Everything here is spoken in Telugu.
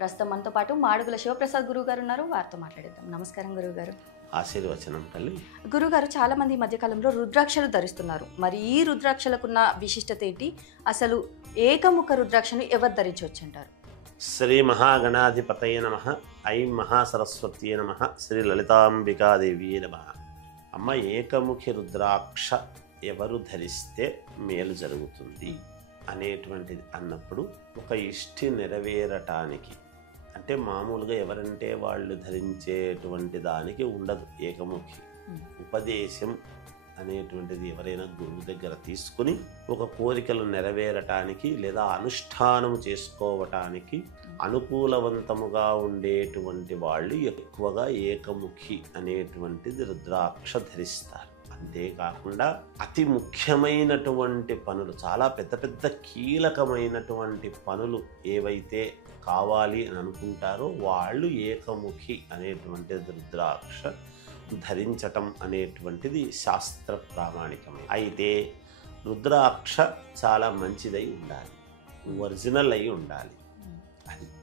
ప్రస్తుతం మనతో పాటు మాడుగుల శివప్రసాద్ గురువు గారు ఉన్నారు. వారితో మాట్లాడేద్దాం. నమస్కారం గురువుగారు. ఆశీర్వచనం తల్లి. గురుగారు, చాలా మంది ఈ మధ్యకాలంలో రుద్రాక్షలు ధరిస్తున్నారు. మరి ఈ రుద్రాక్షలకున్న విశిష్టత ఏంటి? అసలు ఏకముఖ రుద్రాక్షను ఎవరు ధరించవచ్చు అంటారు? శ్రీ మహాగణాధిపతయ నమః. ఐం మహాసరస్వత్యే నమః. శ్రీ లలితాంబికాదేవి నమః. అమ్మ, ఏకముఖి రుద్రాక్ష ఎవరు ధరిస్తే మేలు జరుగుతుంది అనేటువంటిది అన్నప్పుడు, ఒక ఇష్టి నెరవేరటానికి, అంటే మామూలుగా ఎవరంటే వాళ్ళు ధరించేటువంటి దానికి ఉండదు ఏకముఖి. ఉపదేశం అనేటువంటిది ఎవరైనా గురువు దగ్గర తీసుకుని ఒక కోరికలు నెరవేరటానికి లేదా అనుష్ఠానం చేసుకోవటానికి అనుకూలవంతముగా ఉండేటువంటి వాళ్ళు ఎక్కువగా ఏకముఖి అనేటువంటిది రుద్రాక్ష ధరిస్తారు. అంతేకాకుండా అతి ముఖ్యమైనటువంటి పనులు, చాలా పెద్ద పెద్ద కీలకమైనటువంటి పనులు ఏవైతే కావాలి అని అనుకుంటారో వాళ్ళు ఏకముఖి అనేటువంటి రుద్రాక్ష ధరించటం అనేటువంటిది శాస్త్ర ప్రామాణికమే. అయితే రుద్రాక్ష చాలా మంచిదై ఉండాలి, ఒరిజినల్ అయి ఉండాలి. అది